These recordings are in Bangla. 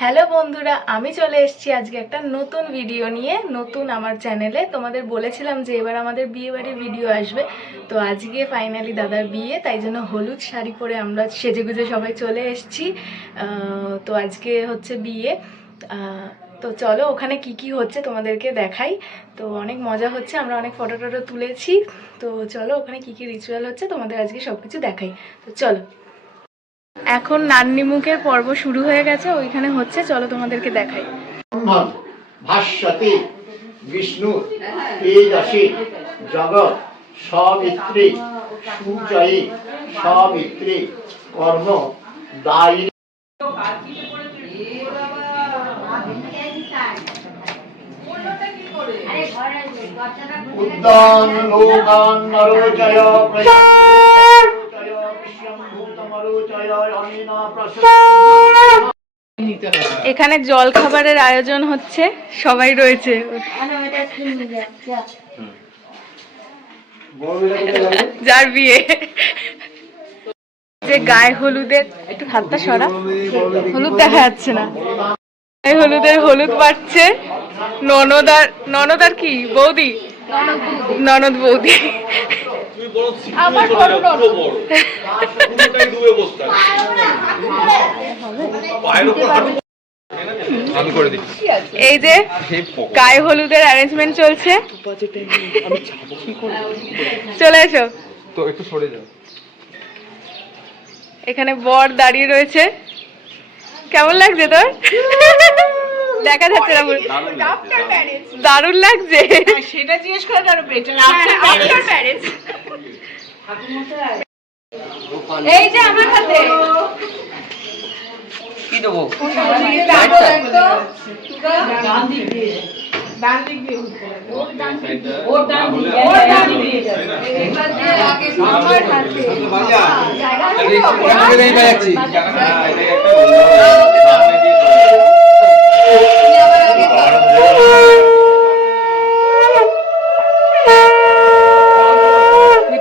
হ্যালো বন্ধুরা, আমি চলে এসেছি আজকে একটা নতুন ভিডিও নিয়ে। নতুন আমার চ্যানেলে তোমাদের বলেছিলাম যে এবার আমাদের বিয়ে বাড়ির ভিডিও আসবে। তো আজকে ফাইনালি দাদার বিয়ে, তাই জন্য হলুদ শাড়ি পরে আমরা সেজেগুজে সবাই চলে এসেছি। তো আজকে হচ্ছে বিয়ে। তো চলো ওখানে কি কি হচ্ছে তোমাদেরকে দেখাই। তো অনেক মজা হচ্ছে, আমরা অনেক ফটো টটো তুলেছি। তো চলো ওখানে কি কি রিচুয়াল হচ্ছে তোমাদের আজকে সব কিছু দেখাই। তো চলো, এখন নান্নিমুখের পর্ব শুরু হয়ে গেছে, ওইখানে হচ্ছে, চলো তোমাদেরকে দেখাই। ভাষ্যতে বিষ্ণু তেজসে জগৎ সমিত্রে সূচয়ে সমিত্রে কর্ম দায়িনী উদ্যান লোকান নরোচয় এখানে জল খাবারের আয়োজন হচ্ছে, সবাই রয়েছে। যার বিয়ে, যে গায়ে হলুদের, একটু হাতটা সরা, হলুদ দেখা যাচ্ছে না। গায়ে হলুদের হলুদ বাড়ছে। ননদার কি বৌদি, ননদ বৌদি। এই যে গায়ে হলুদের অ্যারেঞ্জমেন্ট চলছে। চলে এসো তো একটু সরে যাও। এখানে বর দাঁড়িয়ে রয়েছে। কেমন লাগছে তোর? দেখা যাচ্ছে না, দারুণ লাগছে। সেটা জিজ্ঞেস করে আরো বেটার। এই যে আমার হাতে কি দেবো?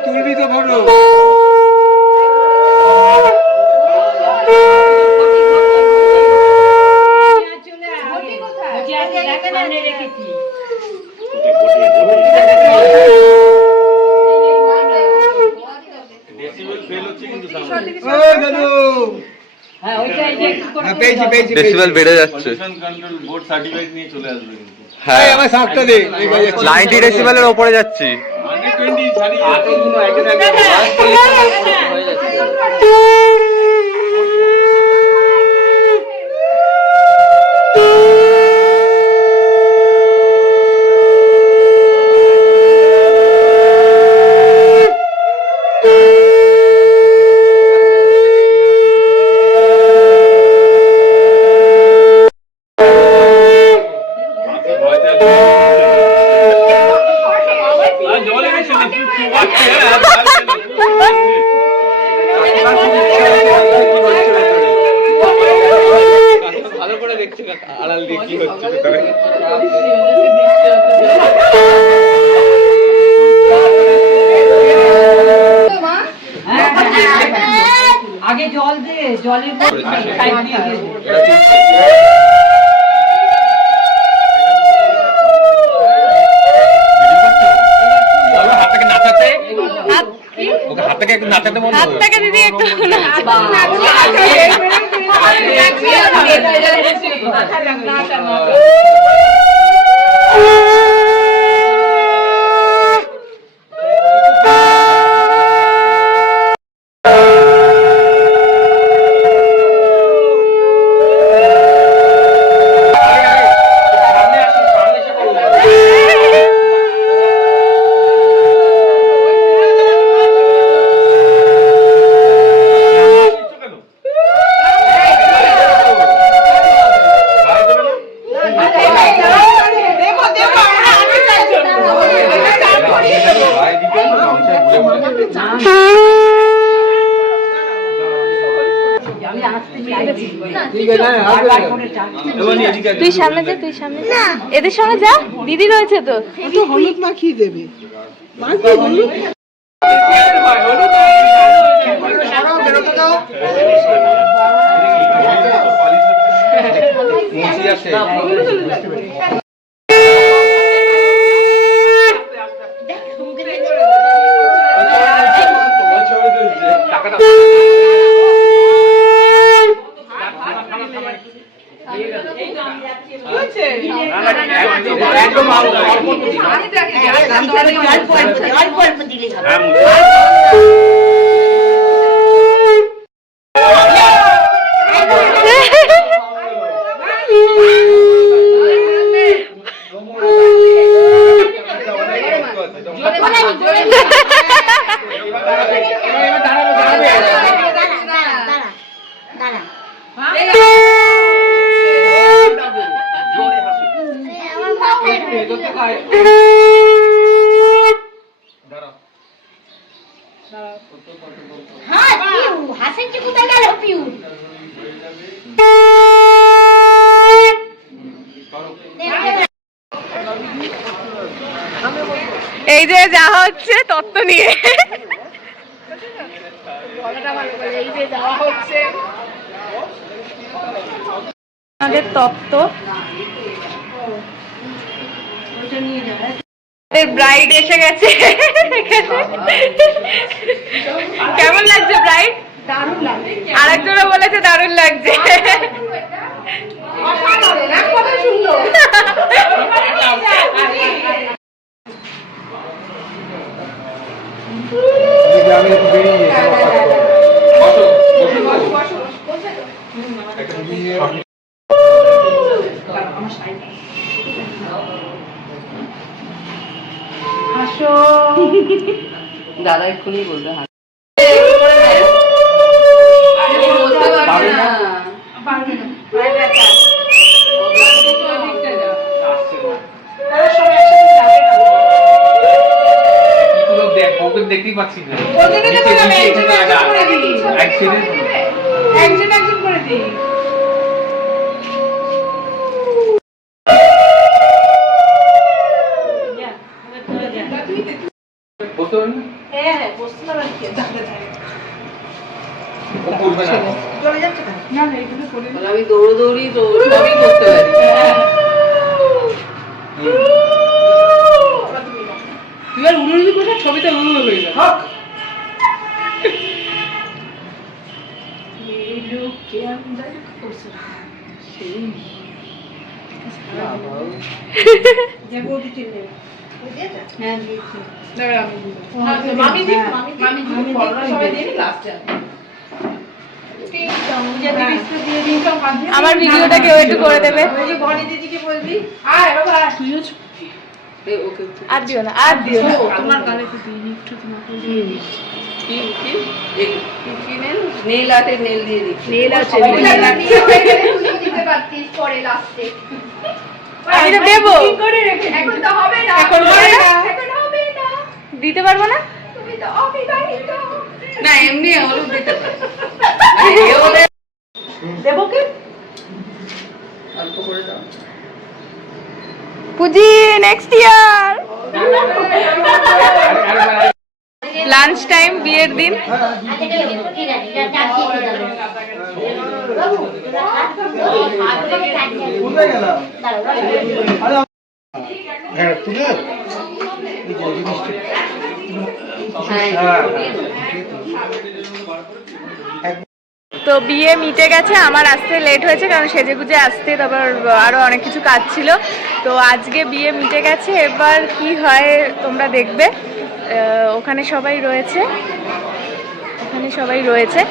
তুলবি তো ভালো। ডেসিবেল বেড়ে যাচ্ছে। হ্যাঁ, 90 ডেসিবেলের ওপরে যাচ্ছি। ভালো করে দেখছি আড়াল দিয়ে কি হচ্ছে ভিতরে। আগে জল দিয়ে, জলের হাতটাকে একটু নাচাতে মনে হয়। হাতটাকে দিদি একটু তুই সামনে যা, তুই সামনে যা, এদের সঙ্গে যা, দিদি রয়েছে তো। হলুদ মাখিয়ে দেবে। কি আছে টাকাটা একদম এই যে যাওয়া হচ্ছে তত্ত্ব নিয়ে এই যে যাওয়া হচ্ছে আমাদের তত্ত্ব ব্রাইড এসে গেছে কেমন লাগছে ব্রাইড? দারুণ লাগছে। আরেকজনও বলেছে দারুণ লাগছে। দাদা এক্ষুনি বলবে দেখতেই পাচ্ছি না একজন একজন করে দিই। আমি দৌড়দৌড়ি তো সবই করতে পারি। তুই আর উড়ুড়ি করে ছবিটা উড়ুড়ি হয়ে গেল। আমার ভিডিওটা কেউ একটু করে দেবে। আর দিও না, আর দিও না। তোমার গালে তো দিই একটু তোমাকে নেল আর্টের নেল দিয়ে দিই। নেল আছে আমি তো দেবো এখন দিতে পারবো না। না এমনি হলুদ দিতে পারে দেবো কি? অল্প করে দাও। পুজি নেক্সট ইয়ার লাঞ্চ টাইম বিয়ের দিন। তো বিয়ে মিটে গেছে, আমার আসতে লেট হয়েছে কারণ সেজেগুজে আসতে তারপর আরও অনেক কিছু কাজ ছিল। তো আজকে বিয়ে মিটে গেছে, এবার কি হয় তোমরা দেখবে। ওখানে সবাই রয়েছে, ওখানে সবাই রয়েছে।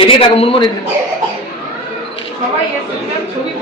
এদিকে দেখো মুনমুন সবাই এসে ছবি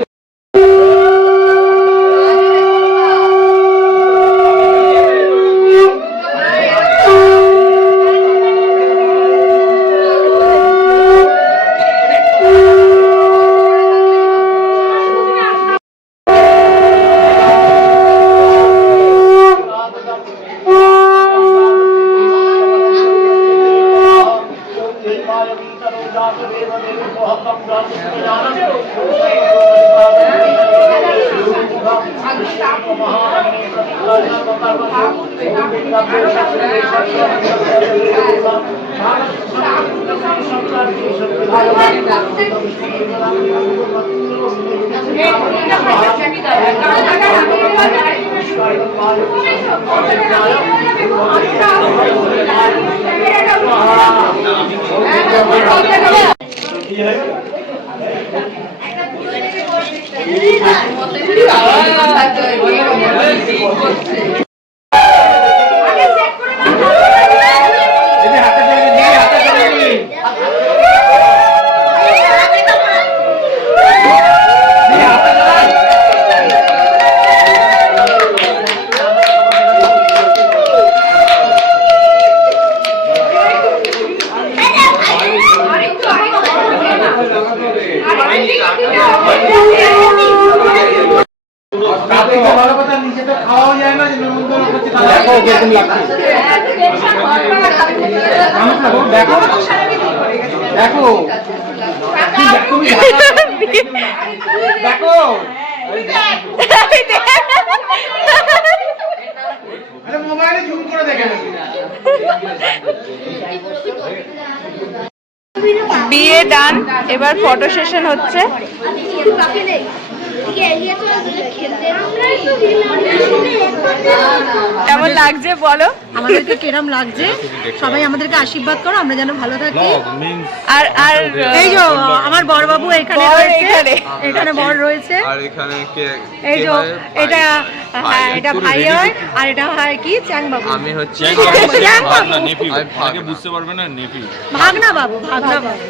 দেখো দেখো মোবাইলে জুম করে দেখে বিয়ে ডান, এবার ফটো সেশন হচ্ছে। কেমন লাগছে বলো? আমাদেরকে কেরম লাগছে, সবাই আমাদেরকে আশীর্বাদ করো আমরা যেন ভালো থাকি। আর আর এই যে আমার বড়বাবু এখানে রয়েছে, এখানে বর রয়েছে, আর এখানে কে এই যে এটা হ্যাঁ এটা ভাই হয়, আর এটা হয় কি চ্যাংবাবু। আমি হচ্ছে চ্যাংবাবু বুঝতে পারবে না নেপি ভাগনা বাবু, ভাগনা বাবু।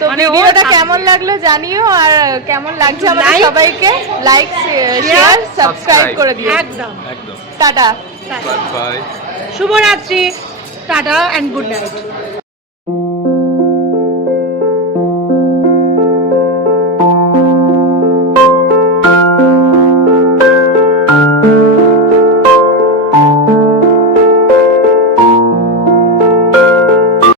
তো ভিডিওটা কেমন লাগলো জানিও, আর কেমন লাগছে আমাদের সবাইকে লাইক শেয়ার সাবস্ক্রাইব করে দিও। একদম একদম টাটা। বাই শুভরাত্রি, টাটা এন্ড গুড নাইট।